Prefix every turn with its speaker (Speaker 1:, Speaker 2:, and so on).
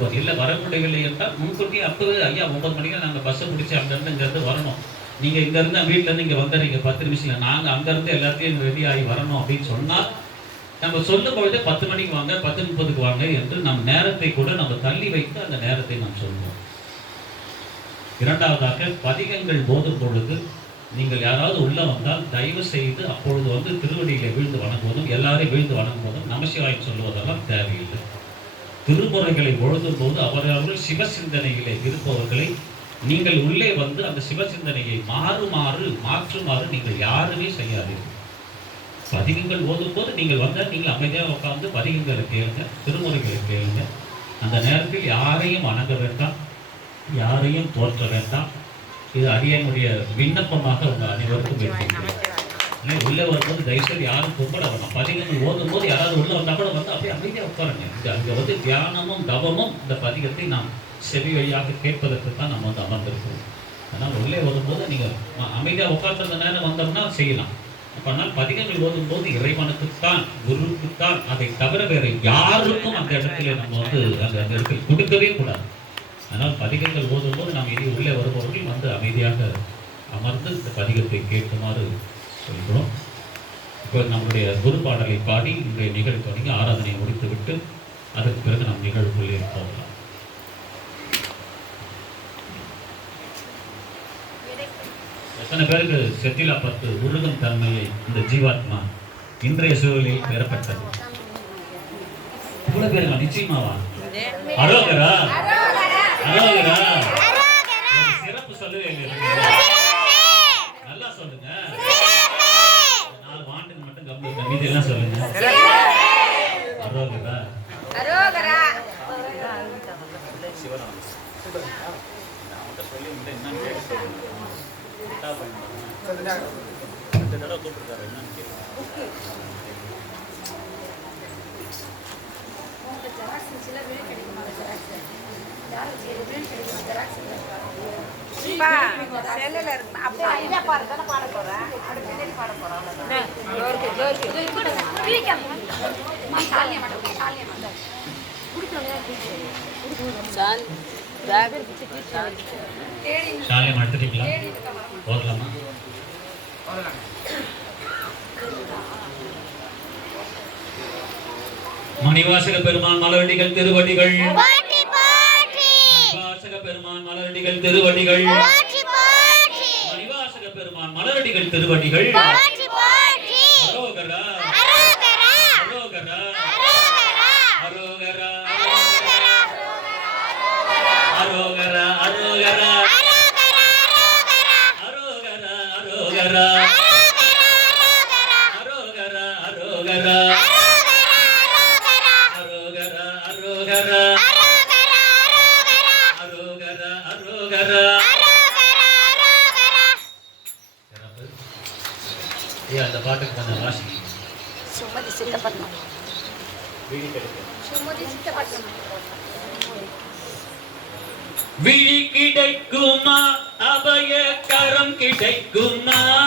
Speaker 1: போகுது. இல்லை வர முடியவில்லை என்றால் முன்கூட்டியே அப்போவே ஐயா ஒன்பது மணிக்கு நாங்கள் பஸ்ஸை பிடிச்சி அங்கேருந்து இங்கேருந்து வரணும். நீங்கள் இங்கேருந்து வீட்டிலேருந்து இங்கே வந்துடுறீங்க பத்து நிமிஷத்தில் நாங்கள் அங்கேருந்து எல்லாத்தையும் ரெடி ஆகி வரணும் அப்படின்னு சொன்னால் நம்ம சொல்லும் பொழுதே பத்து மணிக்கு வாங்க பத்து முப்பதுக்கு வாங்க என்று நம் நேரத்தை கூட நம்ம தள்ளி வைத்து அந்த நேரத்தை நாம் சொல்வோம். இரண்டாவதாக பதிகங்கள் போதும் பொழுது நீங்கள் யாராவது உள்ளே வந்தால் தயவு செய்து அப்பொழுது வந்து திருவடியில் வீழ்ந்து வணங்குவதும் எல்லாரையும் வீழ்ந்து வணங்குவதும் நமசிவாயம் சொல்லுவதெல்லாம் தேவையில்லை. திருமுறைகளை பொழுதும் போது அவரவர்கள் சிவசிந்தனையிலே இருப்பவர்களை நீங்கள் உள்ளே வந்து அந்த சிவசிந்தனையை மாறுமாறு மாற்றுமாறு நீங்கள் யாருமே செய்யாதீர்கள். பதிகங்கள் ஓதும் போது நீங்கள் வந்தால் நீங்கள் அமைதியாக உட்காந்து பதிகங்களை கேளுங்க திருமுறைகளை கேளுங்க. அந்த நேரத்தில் யாரையும் வணங்க வேண்டாம் யாரையும் தோற்ற வேண்டாம். இது அரியனுடைய விண்ணப்பமாக உங்கள் அனைவருக்கும் வேண்டும் ஆனால் உள்ளே வரும்போது தயவுசெய்து யாரும் கும்பல வரணும் பதிகங்கள் ஓதும் போது யாராவது உள்ளே வந்தால் கூட வந்து அப்படியே அமைதியாக உட்காருங்க. இது அங்கே வந்து தியானமும் தவமும் இந்த பதிகத்தை நாம் செவி வழியாக கேட்பதற்கு தான் நம்ம வந்து அமர்ந்திருக்கிறோம். அதனால் உள்ளே வரும்போது நீங்கள் அமைதியாக உட்கார்ந்த நேரம் வந்தோம்னா செய்யலாம். ஆனால் பதிகங்கள் ஓதும் போது இறைவனுக்குத்தான் குருவுக்குத்தான் அதை தவிர வேறு யாருக்கும் அந்த இடத்துல நம்ம வந்து அந்த அந்த இடத்தில் கொடுக்கவே கூடாது. அதனால் பதிகங்கள் ஓதும் போது நாம் இனி உள்ளே வருபவர்கள் வந்து அமைதியாக அமர்ந்து இந்த பதிகத்தை கேட்குமாறு சொல்கிறோம். இப்போ நம்முடைய குரு பாடலை பாடி இன்றைய நிகழ்வு தொடங்கி ஆராதனை முடித்துவிட்டு அதற்கு பிறகு நாம் நிகழ்வுக்குள்ளே போகலாம். எத்தனை பேருக்கு செத்திலா பத்து உருகும் தன்மையை இந்த ஜீவாத்மா இன்றைய சூழலில் பெறப்பட்டது? இவ்வளவு பேருங்க நிச்சயமாவா? அரோகரா? அரோகரா? மீதி எல்லாம் சொல்லுங்க. அரோகரா.
Speaker 2: அரோகரா. சிவராம் இருக்கு. அப்படியே பாருங்க பாருங்க
Speaker 1: ஷாலியம் எடுத்துட்டீங்களா போடலாமா மணிவாசக பெருமான் மலரடிகள் திருவடிகள். மணிவாசக பெருமான் மலரடிகள் திருவடிகள். மணிவாசக பெருமான் மலரடிகள் திருவடிகள். அரோகரா
Speaker 3: அரோகரா.
Speaker 1: அரோகரா
Speaker 3: அரோகரா.
Speaker 1: அரோகரா அரோகரா. அரோகரா அரோகரா. அரோகரா அரோகரா. அந்த பாட்டுக்கு கொஞ்சம் வாசி.
Speaker 2: சுமதி சித்தப்பட்டினம்
Speaker 1: வீடு கிடைக்கும்
Speaker 2: சுமதி சித்தப்பட்டினம்
Speaker 1: விழி கிடைக்குமா? அபய கரம் கிடைக்குமா?